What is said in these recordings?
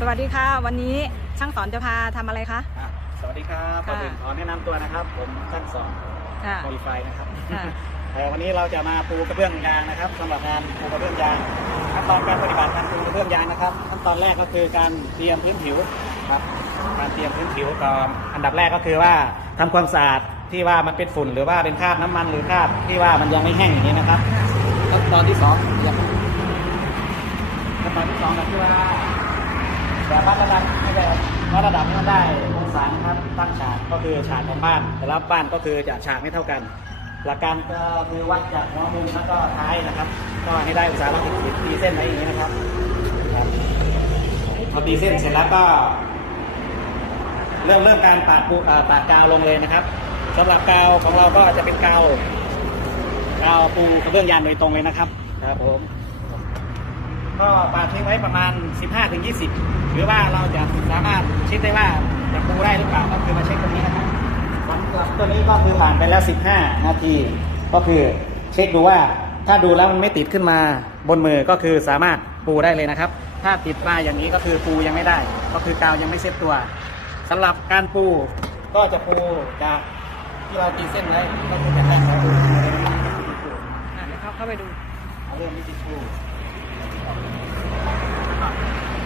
สวัสดีค่ะ วันนี้ช่างสอนจะพาทำอะไรคะ อะสวัสดีครับก่อนอื่นขอแนะนำตัวนะครับ ผมช่างสอนค่ะโมดิฟายนะครับค่ะเอ่อวันนี้เราจะมาปูกระเบื้องยางนะครับสำหรับงานปูกระเบื้องยางขั้นตอนการปฏิบัติการปูกระเบื้องยางนะครับ ขั้นตอนแรกก็คือการเตรียมพื้นผิวครับ การเตรียมพื้นผิวก่อนอันดับแรกก็คือว่าทำความสะอาดที่ว่ามันเป็นฝุ่น หรือว่าเป็นคราบน้ำมันหรือคราบที่ว่ามันยังไม่แห้งอย่างนี้นะครับ ขั้นตอนที่สองอย่างขั้นตอนที่สองก็คือว่า แบบวัดระดับไม่ได้วัดระดับให้มันได้องศานะครับตั้งฉากก็คือฉากของบ้าน แต่ละบ้านก็คือจะฉากไม่เท่ากัน หลักการก็คือวัดจากหัวมุมแล้วก็ท้ายนะครับ ก็ให้ได้องศาเราตีตีเส้นไว้อย่างนี้นะครับพอตีเส้นเสร็จแล้วก็เริ่มเริ่มการปาดปูอ่อปาดกาวลงเลยนะครับสำหรับกาวของเราก็จะเป็นกาวกาวปูกระเบื้องยางโดยตรงเลยนะครับครับผม ก็ปาดทิ้งไว้ประมาณ 15-20 หรือว่าเราจะสามารถเช็คได้ว่าจะปูได้หรือเปล่าก็คือมาเช็คตรงนี้นะครับผลลัพธ์ตัวนี้ก็คือผ่านไปแล้ว 15 นาที ก็คือเช็คดูว่าถ้าดูแล้วมันไม่ติดขึ้นมาบนมือก็คือสามารถปูได้เลยนะครับ ถ้าติดมาอย่างนี้ก็คือปูยังไม่ได้ ก็คือกาวยังไม่เซ็ตตัวสำหรับการปูก็จะปูจากที่เราตีเส้นไว้ก็คือแบบแรกแล้วปูอะเดี๋ยวเข้าเข้าไปดูเอาเริ่มที่ติดปู ช่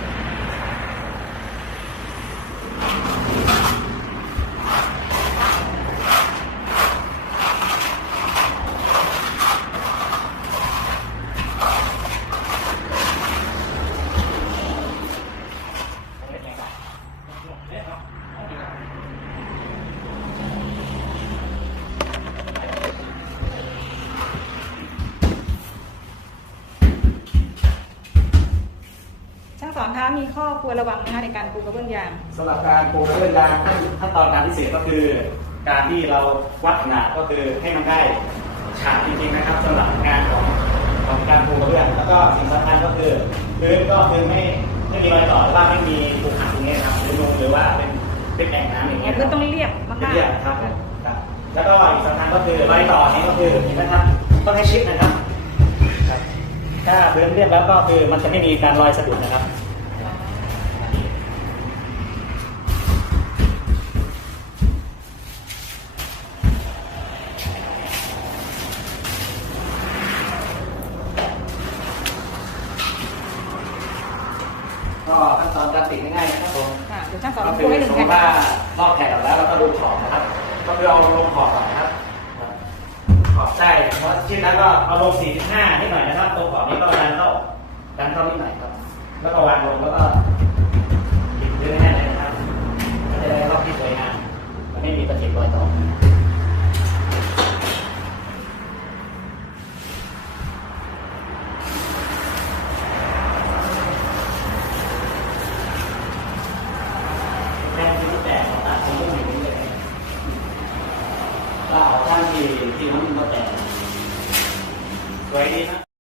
สอนคะมีข้อควรระวังนะคะในการปูกระเบื้องยางสำหรับการปูกระเบื้องยางขั้นตอนการพิเศษก็คือ การที่เราวัดขนาดก็คือให้มันได้ฉากจริงๆนะครับสำหรับงานของของการปูกระเบื้องแล้วก็สิ่งสำคัญก็คือพื้นก็คือไม่ไม่มีรอยต่อหรือว่าไม่มีปูหักตรงนี้นะครับหรือนูนหรือว่าเป็นเป็นแอ่งน้ำอย่างเงี้ยพื้นต้องเรียบมากๆเรียบครับครับแล้วก็อีกสำคัญก็คือรอยต่อนี้ก็คือเห็นไหมครับต้องให้ชิดนะครับครับถ้าพื้นเรียบแล้วก็คือมันจะไม่มีการรอยสะดุดนะครับ ก็ขั้นตอนการติดง่ายๆนะครับผมค่ะเดี๋ยวช่างสอนก็ลองคืปูอให้หสนึ่มงมแผ่นติว่าลอกแผ่นออกแล้วเราก็ดูขอบนะครับ ก็คือเอาลงขอบก่อนนะครับ ขอบใช่เพราะชิ้นนั้นก็เอาลง 45นิดหน่อยนะครับตรงขอบนี้ก็ดันเข้าดันเข้านิดหน่อยครับ แล้วก็วางลงแล้วก็ปิดด้วยแน่นเลยนะครับก็จะได้รอบที่สวยงามมันไม่มีตะเข็บรอยต่อแค่ที่แตกตัดตรงนี้อย่างนี้เลย ก็เอาท่านที่ที่มันก็แตกสวยดีนะ